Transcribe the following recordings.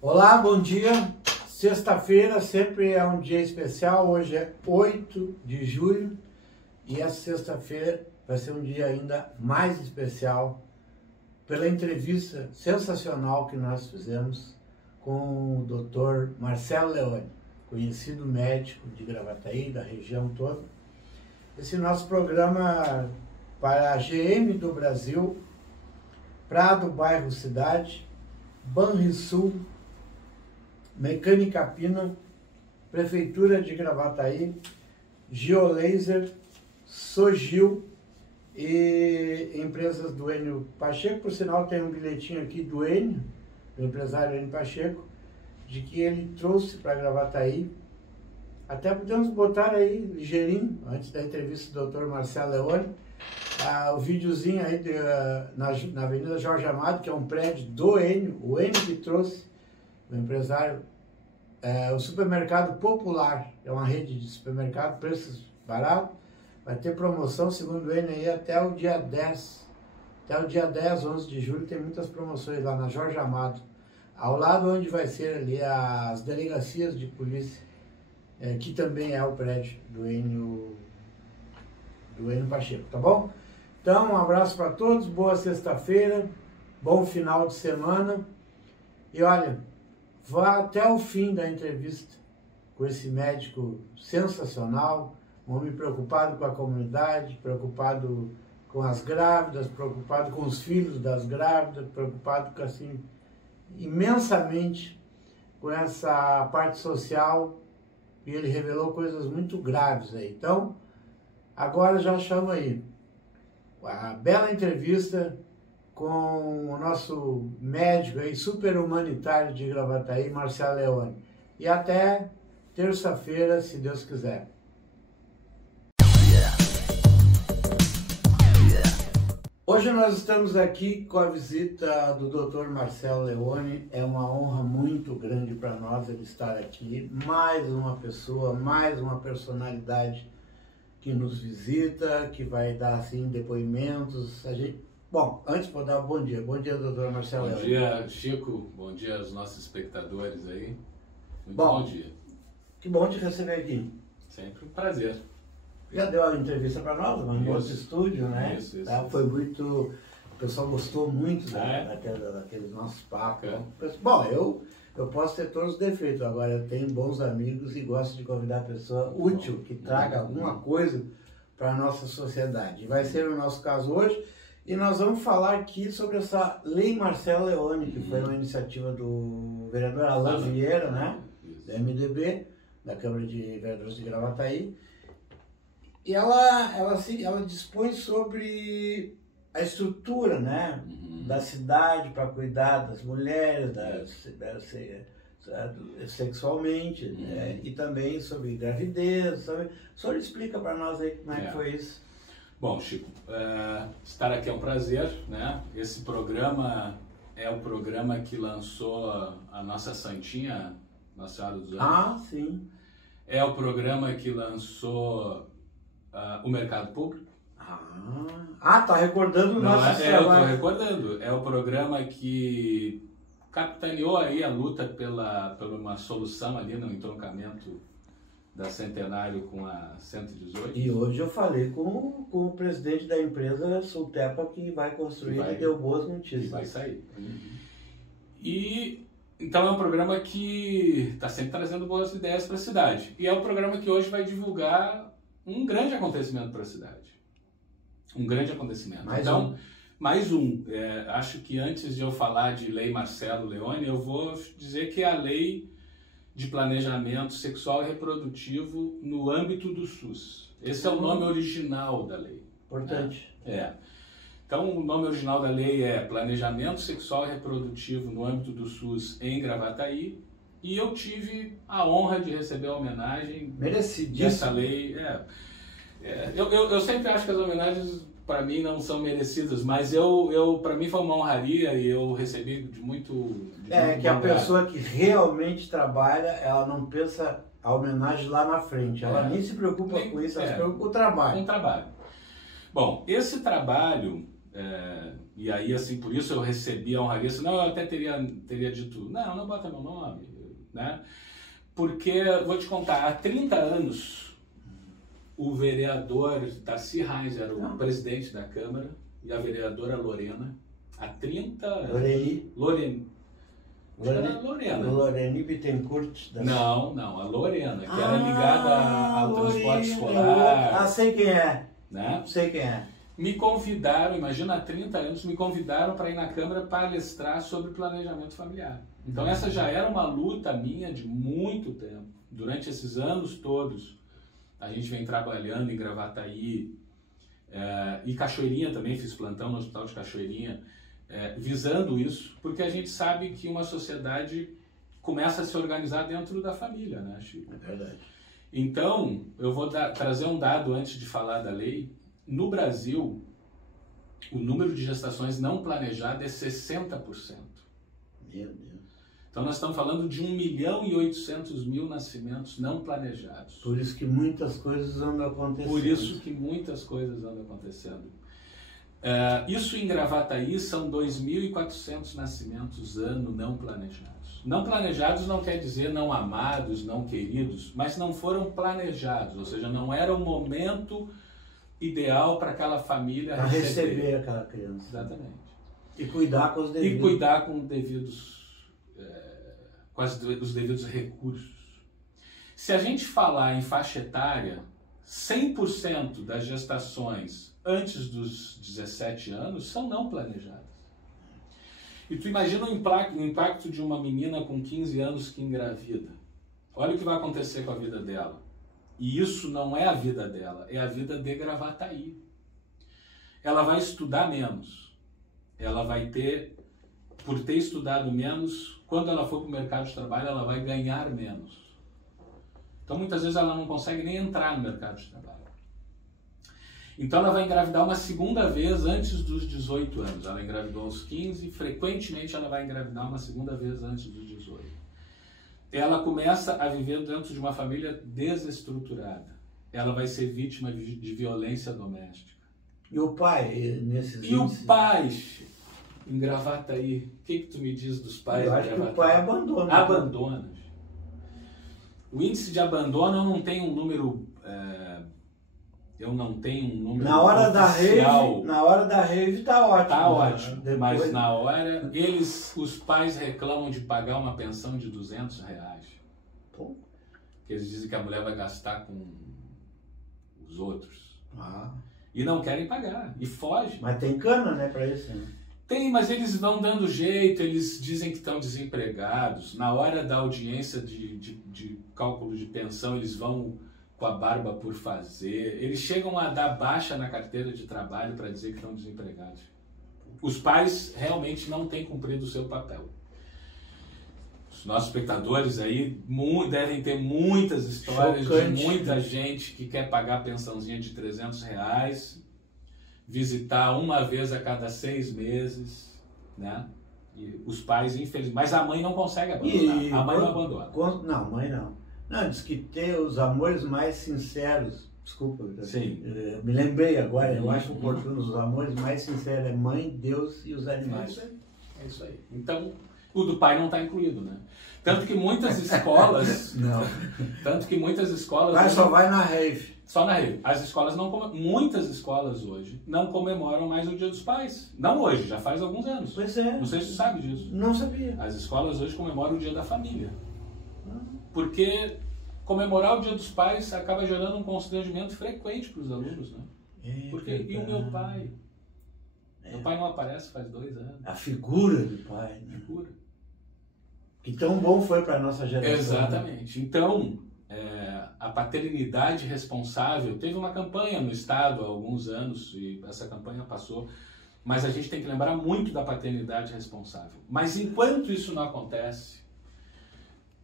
Olá, bom dia. Sexta-feira sempre é um dia especial. Hoje é 8 de julho e essa sexta-feira vai ser um dia ainda mais especial pela entrevista sensacional que nós fizemos com o Dr. Marcelo Leone, conhecido médico de Gravataí, da região toda. Esse nosso programa para a GM do Brasil, Prado, Bairro Cidade, Banrisul, Mecânica Pina, Prefeitura de Gravataí, Geolaser, Sogil e empresas do Enio Pacheco. Por sinal, tem um bilhetinho aqui do Enio, do empresário Enio Pacheco, de que ele trouxe para Gravataí. Até podemos botar aí ligeirinho, antes da entrevista do Dr. Marcelo Leone, o videozinho aí na Avenida Jorge Amado, que é um prédio do Enio, o Enio que trouxe, o empresário, o Supermercado Popular, é uma rede de supermercado, preços baratos, vai ter promoção, segundo ele, aí, até o dia 10, 11 de julho, tem muitas promoções lá na Jorge Amado, ao lado onde vai ser ali as delegacias de polícia, que também é o prédio do Enio Pacheco, tá bom? Então, um abraço para todos, boa sexta-feira, bom final de semana, e olha, vá até o fim da entrevista com esse médico sensacional, um homem preocupado com a comunidade, preocupado com as grávidas, preocupado com os filhos das grávidas, preocupado com, assim, imensamente com essa parte social, e ele revelou coisas muito graves aí. Então, agora já chamo aí a bela entrevista com o nosso médico aí, super humanitário de Gravataí, Marcelo Leone. E até terça-feira, se Deus quiser. Hoje nós estamos aqui com a visita do Dr. Marcelo Leone. É uma honra muito grande para nós ele estar aqui. Mais uma pessoa, mais uma personalidade que nos visita, que vai dar assim depoimentos. Bom, antes vou dar um bom dia. Bom dia, doutor Marcelo. Bom dia, Chico. Bom dia aos nossos espectadores aí. Muito bom dia. Que bom te receber aqui. Sempre um prazer. Já deu a entrevista para nós, no nosso estúdio, né? Isso. Foi muito... O pessoal gostou muito daqueles nossos papos. Bom, eu posso ter todos os defeitos, agora eu tenho bons amigos e gosto de convidar a pessoa útil, que traga alguma coisa para a nossa sociedade. Vai ser o nosso caso hoje. E nós vamos falar aqui sobre essa Lei Marcelo Leone, que foi uma iniciativa do vereador Alain Vieira, né? Do MDB, da Câmara de Vereadores de Gravataí. E ela dispõe sobre a estrutura, né? Da cidade para cuidar das mulheres, sexualmente, né? E também sobre gravidez. O senhor explica para nós aí como é que foi isso? Bom, Chico, estar aqui é um prazer, né? Esse programa é o programa que lançou a nossa santinha, Nossa Senhora dos Anjos. Ah, sim. É o programa que lançou o mercado público. Tá recordando o nosso trabalho. Eu estou recordando. É o programa que capitaneou aí a luta pela uma solução ali no entroncamento da Centenário com a 118. E hoje eu falei com o presidente da empresa Sultepa, que vai construir e deu boas notícias. E vai sair. E então é um programa que está sempre trazendo boas ideias para a cidade. E é o programa que hoje vai divulgar um grande acontecimento para a cidade. Um grande acontecimento. Mais um. Acho que antes de eu falar de Lei Marcelo Leone, eu vou dizer que é a Lei de Planejamento Sexual e Reprodutivo no âmbito do SUS. Esse é o nome original da lei. Importante. Então, o nome original da lei é Planejamento Sexual e Reprodutivo no âmbito do SUS em Gravataí. E eu tive a honra de receber a homenagem dessa lei. Eu sempre acho que as homenagens, para mim, não são merecidas, mas para mim foi uma honraria e eu recebi de muito que a pessoa que realmente trabalha, ela não pensa a homenagem lá na frente, ela nem se preocupa com isso, ela se preocupa com o trabalho. Bom, esse trabalho E aí, assim, por isso eu recebi a honraria. Senão eu até teria dito, não bota meu nome, né? Porque, vou te contar, há 30 anos, o vereador Darcy Heinz era o presidente da Câmara e a vereadora Lorena, há 30 anos. Lorene Bittencourt. Não, a Lorena, que era ligada ao transporte escolar. Sei quem é. Né? Sei quem é. Me convidaram, imagina, há 30 anos, me convidaram para ir na Câmara palestrar sobre planejamento familiar. Então essa já era uma luta minha de muito tempo. Durante esses anos todos, a gente vem trabalhando em Gravataí, e Cachoeirinha também, fiz plantão no Hospital de Cachoeirinha, visando isso, porque a gente sabe que uma sociedade começa a se organizar dentro da família, né, Chico? É verdade. Então, eu vou trazer um dado antes de falar da lei. No Brasil, o número de gestações não planejadas é 60%. Meu Deus. Então, nós estamos falando de 1.800.000 nascimentos não planejados. Por isso que muitas coisas andam acontecendo. Isso em Gravataí são 2.400 nascimentos ano não planejados. Não planejados não quer dizer não amados, não queridos, mas não foram planejados, ou seja, não era o momento ideal para aquela família receber aquela criança. Exatamente. E cuidar com os devidos. E cuidar com os devidos recursos. Se a gente falar em faixa etária, 100% das gestações antes dos 17 anos são não planejadas. E tu imagina o impacto de uma menina com 15 anos que engravida. Olha o que vai acontecer com a vida dela. E isso não é a vida dela, é a vida de Gravataí. Ela vai estudar menos. Ela vai ter, por ter estudado menos, quando ela for para o mercado de trabalho, ela vai ganhar menos. Então, muitas vezes, ela não consegue nem entrar no mercado de trabalho. Então, ela vai engravidar uma segunda vez antes dos 18 anos. Ela engravidou aos 15, frequentemente ela vai engravidar uma segunda vez antes dos 18. Ela começa a viver dentro de uma família desestruturada. Ela vai ser vítima de violência doméstica. E o pai, nesses E o pai, em Gravataí, o que tu me diz dos pais? Eu acho que o pai abandona. Abandona. O índice de abandono eu não tenho um número... Na hora oficial. Na hora da rave tá ótimo. Tá ótimo, Depois... mas na hora, os pais reclamam de pagar uma pensão de R$200. Pô. Que eles dizem que a mulher vai gastar com os outros. Ah. E não querem pagar, e fogem. Mas tem cana, né, pra isso, né? Tem, mas eles vão dando jeito, eles dizem que estão desempregados. Na hora da audiência de cálculo de pensão, eles vão com a barba por fazer. Eles chegam a dar baixa na carteira de trabalho para dizer que estão desempregados. Os pais realmente não têm cumprido o seu papel. Os nossos espectadores aí devem ter muitas histórias de muita gente que quer pagar a pensãozinha de R$300, visitar uma vez a cada 6 meses, né? E os pais, infelizmente... Mas a mãe não consegue abandonar. A mãe não abandona. Não, mãe não. Não, diz que ter os amores mais sinceros, desculpa, sim. Me lembrei agora, eu acho oportuno, os amores mais sinceros é mãe, Deus e os animais. É isso aí. Então, o do pai não está incluído, né? Tanto que muitas escolas... Não. Tanto que muitas escolas... Mas só vai na rave. Só na rave. As escolas muitas escolas hoje não comemoram mais o Dia dos Pais. Não hoje, já faz alguns anos. Pois é. Não sei se tu sabe disso. Não sabia. As escolas hoje comemoram o Dia da Família. Porque comemorar o Dia dos Pais acaba gerando um constrangimento frequente para os alunos, né? Porque, e o meu pai? Meu pai não aparece faz 2 anos. A figura do pai. Né? Figura. Que tão bom foi para a nossa geração. Exatamente. Né? Então, a paternidade responsável, teve uma campanha no Estado há alguns anos, e essa campanha passou, mas a gente tem que lembrar muito da paternidade responsável. Mas enquanto isso não acontece,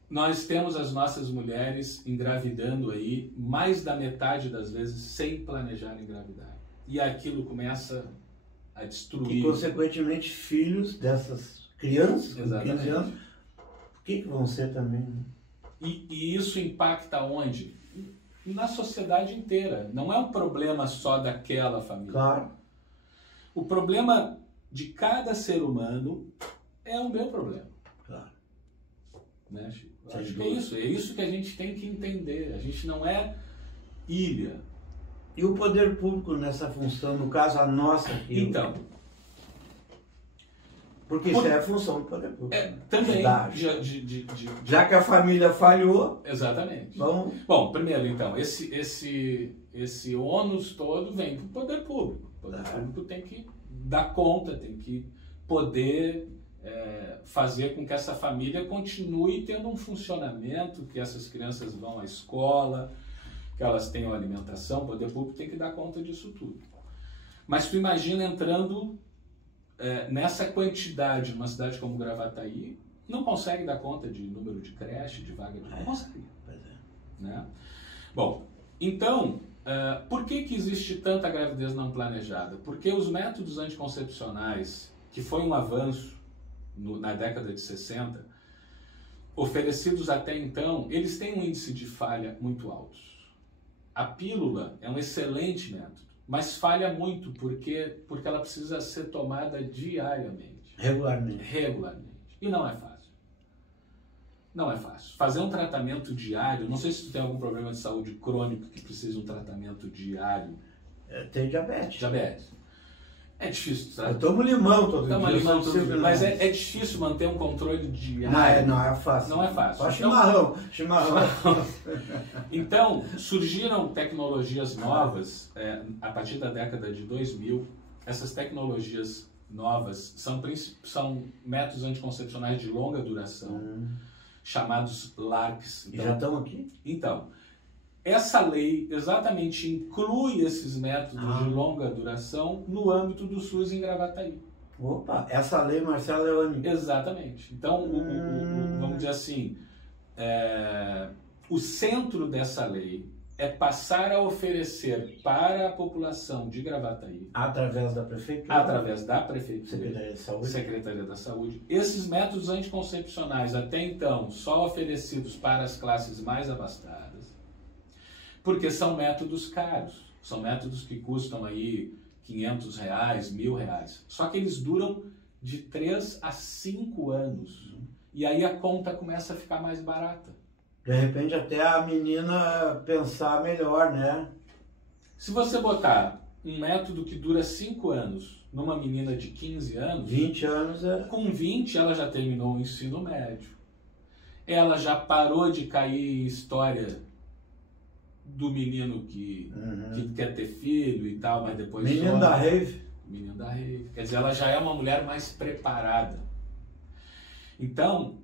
nós temos as nossas mulheres engravidando aí, mais da metade das vezes, sem planejar engravidar. E aquilo começa a destruir. E, consequentemente, filhos dessas crianças, com 15 anos, o que vão ser também? Né? E isso impacta onde? Na sociedade inteira. Não é um problema só daquela família. Claro. O problema de cada ser humano é o meu problema. Claro. Né, Chico? Acho que é isso que a gente tem que entender. A gente não é ilha. E o poder público nessa função, no caso a nossa aqui? Então. Porque isso é a função do poder público. Também. Já que a família falhou. Exatamente. Vamos... Bom, primeiro então, esse ônus todo vem do poder público. O poder público tem que dar conta, tem que poder fazer com que essa família continue tendo um funcionamento, que essas crianças vão à escola, que elas tenham alimentação. O poder público tem que dar conta disso tudo. Mas tu imagina entrando nessa quantidade numa cidade como Gravataí, não consegue dar conta de número de creche, de vaga de... Não consegue. Né? Bom, então, por que existe tanta gravidez não planejada? Porque os métodos anticoncepcionais, que foi um avanço na década de 60, oferecidos até então, eles têm um índice de falha muito alto. A pílula é um excelente método, mas falha muito porque ela precisa ser tomada diariamente. Regularmente. E não é fácil. Não é fácil. Fazer um tratamento diário, não sei se tu tem algum problema de saúde crônico que precisa de um tratamento diário. Tem diabetes. É difícil, sabe? Eu tomo limão todo dia. Limão todo dia. Mas é difícil manter um controle diário. Não é fácil. Não é fácil. Só chimarrão. Então, surgiram tecnologias novas a partir da década de 2000. Essas tecnologias novas são métodos anticoncepcionais de longa duração, chamados LARCs. Então, e já estão aqui? Então, essa lei exatamente inclui esses métodos de longa duração no âmbito do SUS em Gravataí. Opa, essa lei, Marcelo Leone. Exatamente. Então, vamos dizer assim, o centro dessa lei é passar a oferecer para a população de Gravataí, através da Prefeitura, Secretaria da Saúde, esses métodos anticoncepcionais, até então, só oferecidos para as classes mais abastadas, porque são métodos caros, são métodos que custam aí R$500, R$1.000, só que eles duram de 3 a 5 anos, e aí a conta começa a ficar mais barata. De repente até a menina pensar melhor, né? Se você botar um método que dura 5 anos numa menina de 15 anos... 20 anos Com 20 ela já terminou o ensino médio. Ela já parou de cair em história do menino que quer ter filho e tal, mas depois... Menino da rave. Menino da rave. Quer dizer, ela já é uma mulher mais preparada. Então,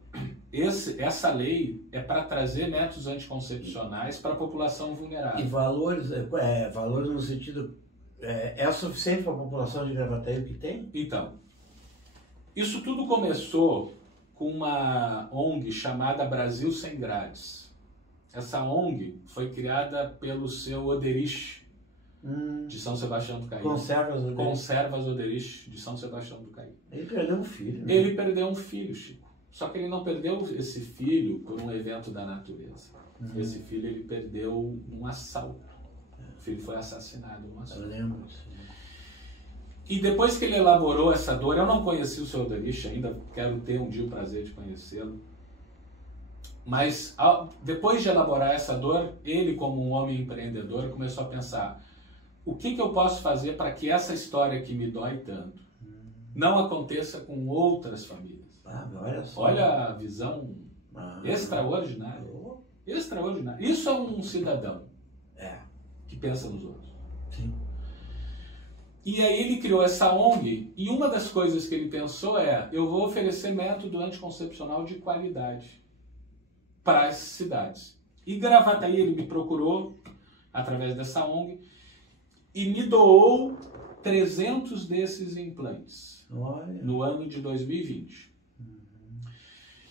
essa lei é para trazer métodos anticoncepcionais para a população vulnerável. E valores no sentido... É suficiente para a população de Gravataí o que tem? Então, isso tudo começou com uma ONG chamada Brasil Sem Grades. Essa ONG foi criada pelo seu Oderich, de São Sebastião do Caí. Conservas Oderich, de São Sebastião do Caí. Ele perdeu um filho. Né? Ele perdeu um filho, Chico. Só que ele não perdeu esse filho por um evento da natureza. Esse filho ele perdeu num assalto. O filho foi assassinado num assalto. Eu lembro disso. E depois que ele elaborou essa dor, eu não conheci o seu Oderich ainda, quero ter um dia o prazer de conhecê-lo. Mas depois de elaborar essa dor, ele como um homem empreendedor começou a pensar: o que eu posso fazer para que essa história que me dói tanto não aconteça com outras famílias? Olha só. Olha a visão extraordinária. Extraordinária. Isso é um cidadão que pensa nos outros. Sim. E aí ele criou essa ONG e uma das coisas que ele pensou eu vou oferecer método anticoncepcional de qualidade para as cidades. E Gravataí ele me procurou através dessa ONG e me doou 300 desses implantes. Olha. No ano de 2020.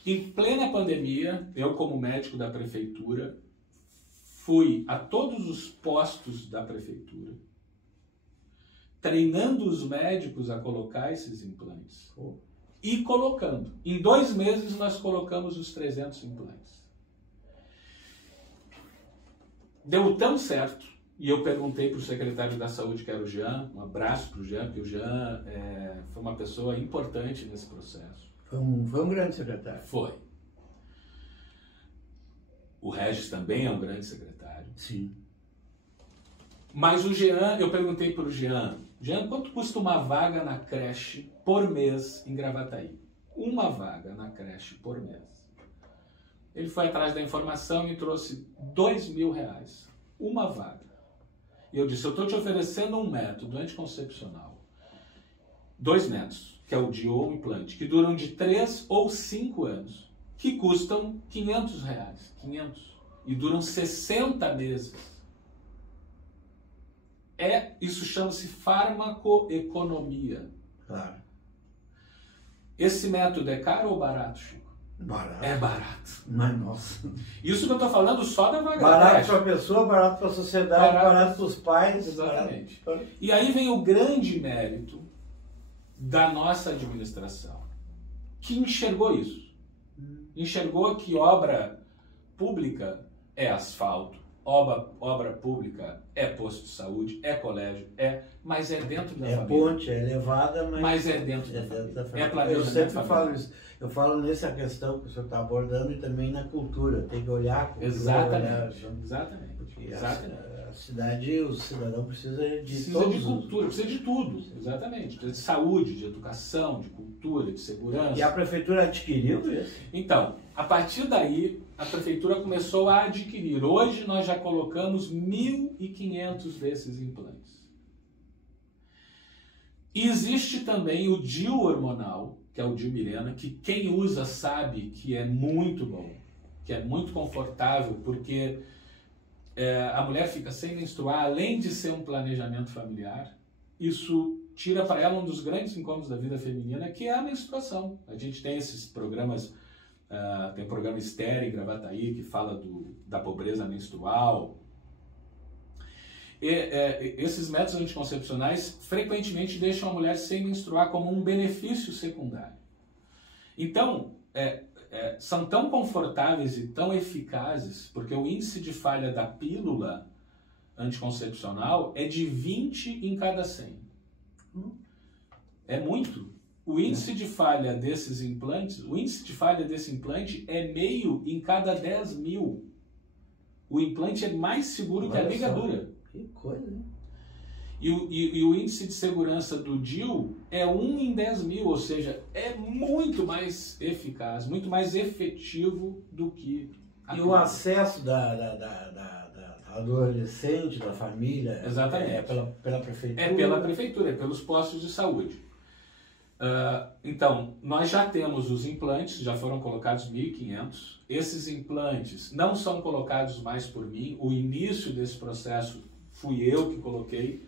Em plena pandemia, eu como médico da prefeitura, fui a todos os postos da prefeitura, treinando os médicos a colocar esses implantes. E colocando. Em 2 meses nós colocamos os 300 implantes. Deu tão certo E eu perguntei para o secretário da Saúde, que era o Jean, um abraço para o Jean, porque o Jean foi uma pessoa importante nesse processo. Foi um grande secretário. Foi. O Regis também é um grande secretário. Sim. Mas o Jean, eu perguntei para o Jean, quanto custa uma vaga na creche por mês em Gravataí? Uma vaga na creche por mês. Ele foi atrás da informação e trouxe R$2.000. Uma vaga. E eu disse, eu estou te oferecendo um método anticoncepcional, 2 métodos, que é o DIU ou o implante, que duram de 3 ou 5 anos, que custam R$500. 500. E duram 60 meses. Isso chama-se farmacoeconomia. Claro. Esse método é caro ou barato, Chico? Barato. É barato. Mas, nossa. Isso que eu estou falando só da vaga. Barato para a pessoa, barato para a sociedade, barato para os pais. Exatamente. Barato. E aí vem o grande mérito da nossa administração, que enxergou isso. Enxergou que obra pública é asfalto, obra pública é posto de saúde, é colégio, mas é dentro da família. É ponte, é elevada, mas é dentro da família. É planejamento. Eu sempre falo isso. Eu falo nessa questão que o senhor está abordando e também na cultura. Tem que olhar a cultura. Exatamente. Né? Exatamente. Porque Exatamente. A cidade, o cidadão precisa de cultura, precisa de tudo. Exatamente. Precisa de saúde, de educação, de cultura, de segurança. E a prefeitura adquiriu isso? Então, a partir daí, a prefeitura começou a adquirir. Hoje nós já colocamos 1.500 desses implantes. E existe também o DIU hormonal, que é o DIU Mirena, que quem usa sabe que é muito bom, que é muito confortável, porque a mulher fica sem menstruar, além de ser um planejamento familiar, isso tira para ela um dos grandes incômodos da vida feminina, que é a menstruação. A gente tem esses programas, tem o programa Estéreo em Gravataí, que fala da pobreza menstrual. Esses métodos anticoncepcionais frequentemente deixam a mulher sem menstruar como um benefício secundário. Então, são tão confortáveis e tão eficazes, porque o índice de falha da pílula anticoncepcional é de 20 em cada 100. É muito. O índice de falha desses implantes, o índice de falha desse implante é meio em cada 10.000. O implante é mais seguro que a ligadura. Que coisa, hein? E o índice de segurança do DIU é 1 em 10.000, ou seja, é muito mais eficaz, muito mais efetivo do que a E o acesso da adolescente, da família, exatamente, é pela prefeitura? É pela prefeitura, é pelos postos de saúde. Então, nós já temos os implantes, já foram colocados 1.500. Esses implantes não são colocados mais por mim. O início desse processo fui eu que coloquei.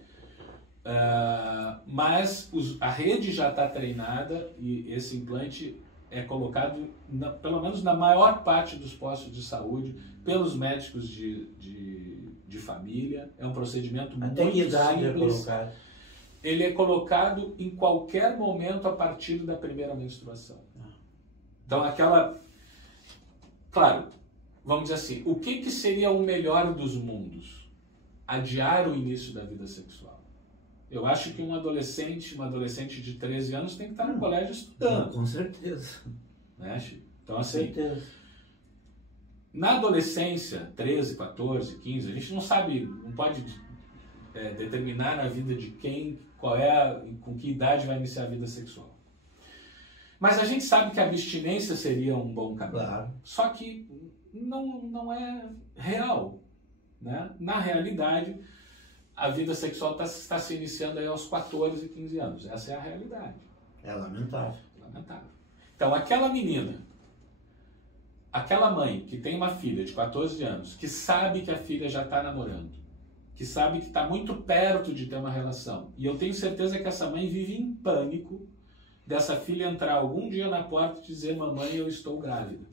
Mas a rede já está treinada e esse implante é colocado, pelo menos na maior parte dos postos de saúde, pelos médicos de família. É um procedimento muito simples. Até que idade é colocado? Ele é colocado em qualquer momento a partir da primeira menstruação. Então, claro, vamos dizer assim, o que seria o melhor dos mundos? Adiar o início da vida sexual. Eu acho que uma adolescente de 13 anos tem que estar no colégio estudando. Com certeza. Né, Chico? Então, assim, com certeza. Na adolescência, 13, 14, 15, a gente não sabe, não pode determinar na vida de quem, com que idade vai iniciar a vida sexual. Mas a gente sabe que a abstinência seria um bom caminho. Claro. Só que não é real. Né? Na realidade, a vida sexual está se iniciando aí aos 14 e 15 anos. Essa é a realidade. É lamentável. Lamentável. Então, aquela menina, aquela mãe que tem uma filha de 14 anos, que sabe que a filha já está namorando, que sabe que está muito perto de ter uma relação, e eu tenho certeza que essa mãe vive em pânico dessa filha entrar algum dia na porta e dizer: mamãe, eu estou grávida.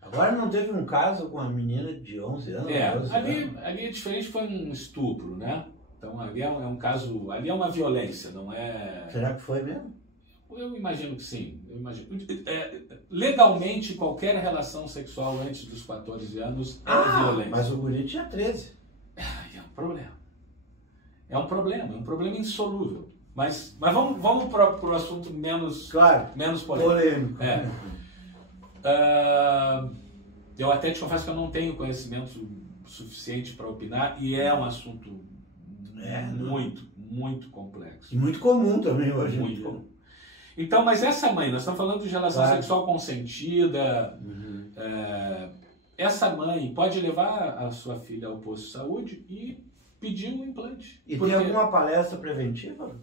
Agora não teve um caso com uma menina de 11 anos? 12 anos. Ali é diferente, foi um estupro, né? Então ali é um caso, ali é uma violência, não é... Será que foi mesmo? Eu imagino que sim. Legalmente, qualquer relação sexual antes dos 14 anos é violência. Mas o guri tinha 13. É um problema insolúvel. Mas vamos para o assunto menos polêmico. Eu até te confesso que eu não tenho conhecimento suficiente para opinar, e é um assunto muito complexo. E muito comum também hoje. Muito comum. Então, mas essa mãe, nós estamos falando de relação sexual consentida, essa mãe pode levar a sua filha ao posto de saúde e pedir um implante. E tem alguma palestra preventiva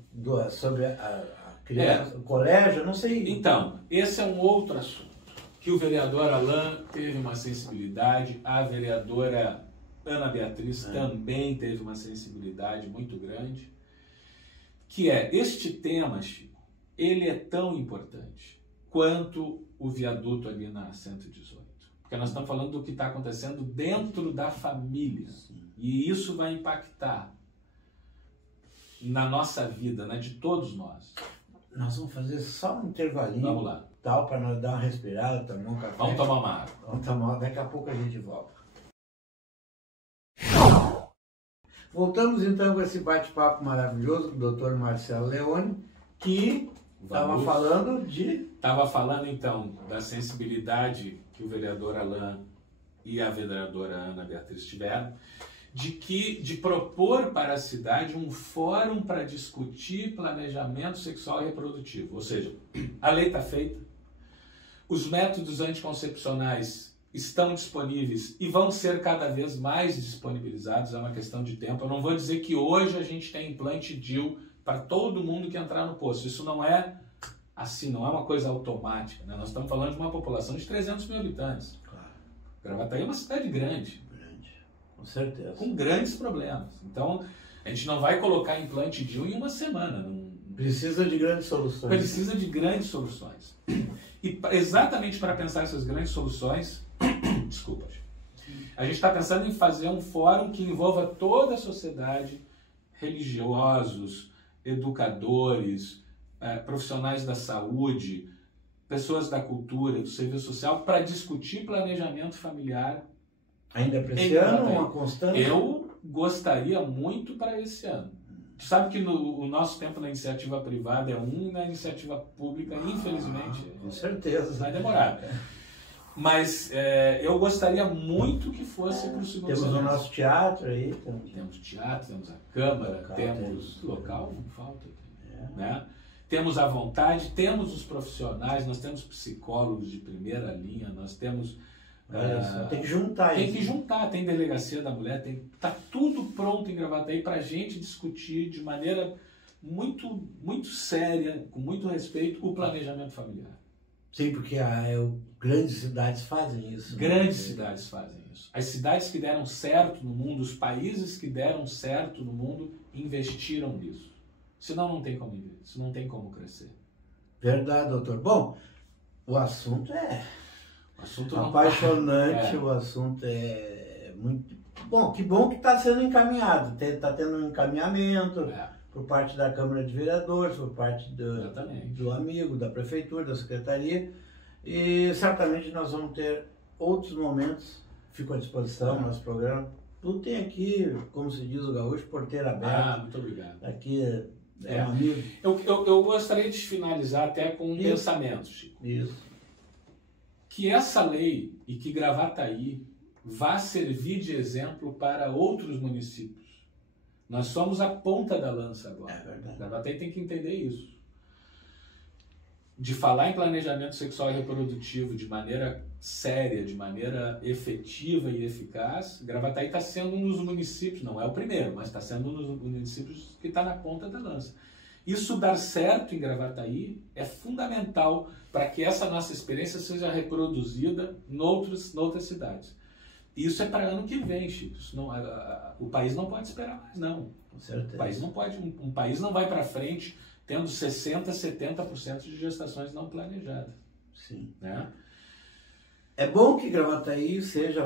sobre a criança, o colégio? Não sei. Então, esse é um outro assunto, que o vereador Alain teve uma sensibilidade, a vereadora Ana Beatriz também teve uma sensibilidade muito grande, que é este tema, Chico, ele é tão importante quanto o viaduto ali na 118. Porque nós estamos falando do que está acontecendo dentro da família. E isso vai impactar na nossa vida, né, de todos nós. Nós vamos fazer só um intervalinho. Vamos lá. Tal, para nós dar uma respirada, tomar um café. Vamos tomar uma água. Vamos tomar, daqui a pouco a gente volta. Voltamos então com esse bate-papo maravilhoso com o Dr. Marcelo Leone, que estava falando então da sensibilidade que o vereador Alain e a vereadora Ana Beatriz tiveram, de propor para a cidade um fórum para discutir planejamento sexual e reprodutivo. Ou seja, a lei está feita, os métodos anticoncepcionais estão disponíveis e vão ser cada vez mais disponibilizados, é uma questão de tempo. Eu não vou dizer que hoje a gente tem implante DIU para todo mundo que entrar no posto. Isso não é assim, não é uma coisa automática, né? Nós estamos falando de uma população de 300 mil habitantes. Claro. Gravataí é uma cidade grande. Com certeza. Com grandes problemas. Então, a gente não vai colocar implante DIU em uma semana. Precisa de grandes soluções. Precisa de grandes soluções. E exatamente para pensar essas grandes soluções, desculpa, a gente está pensando em fazer um fórum que envolva toda a sociedade, religiosos, educadores, profissionais da saúde, pessoas da cultura, do serviço social, para discutir planejamento familiar. Ainda para esse ano, uma constante? Eu gostaria muito para esse ano. Tu sabe que o nosso tempo na iniciativa privada é e na iniciativa pública, infelizmente, com certeza, vai demorar. Mas eu gostaria muito que fosse para o segundo semestre. Temos o nosso teatro aí. Temos teatro, temos a Câmara, temos local, não falta. Né? Temos a vontade, temos os profissionais, nós temos psicólogos de primeira linha, nós temos... tem que juntar isso. Tem que juntar, tem delegacia da mulher, tá tudo pronto em Gravataí para a gente discutir de maneira muito séria, com muito respeito, o planejamento familiar. Sim, porque grandes cidades fazem isso. Grandes cidades fazem isso. As cidades que deram certo no mundo, os países que deram certo no mundo, investiram nisso. Senão não tem como investir, senão não tem como crescer. Verdade, doutor. Bom, o assunto é... não apaixonante, o assunto é muito bom. Que bom que está sendo encaminhado, está tendo um encaminhamento por parte da Câmara de Vereadores, por parte do amigo, da Prefeitura, da Secretaria, e certamente nós vamos ter outros momentos. Fico à disposição no nosso programa. Tudo tem aqui, como se diz o gaúcho, porteira aberta. Muito obrigado. Aqui é um amigo. Eu gostaria de finalizar até com um pensamento, Chico. Isso. Que essa lei e que Gravataí vá servir de exemplo para outros municípios. Nós somos a ponta da lança agora. É verdade. Gravataí tem que entender isso. De falar em planejamento sexual e reprodutivo de maneira séria, de maneira efetiva e eficaz, Gravataí está sendo um dos municípios, não é o primeiro, mas está sendo um dos municípios que está na ponta da lança. Isso dar certo em Gravataí é fundamental para que essa nossa experiência seja reproduzida noutras cidades. Isso é para ano que vem, Chico. O país não pode esperar mais, não. Com certeza. O país não pode, um país não vai para frente tendo 60%, 70% de gestações não planejadas. Sim. Né? É bom que Gravataí seja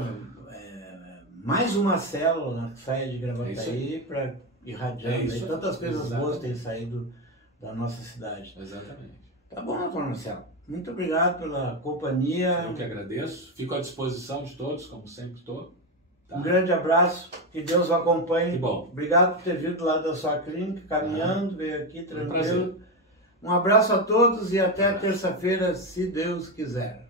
mais uma célula que saia de Gravataí para irradiando aí. Tantas coisas boas têm saído da nossa cidade. Exatamente. Tá bom, doutor Marcelo. Muito obrigado pela companhia. Eu que agradeço. Fico à disposição de todos, como sempre estou. Tá? Um grande abraço, que Deus o acompanhe. Que bom. Obrigado por ter vindo lá da sua clínica, caminhando, veio aqui tranquilo. prazer. Um abraço a todos e até terça-feira, se Deus quiser.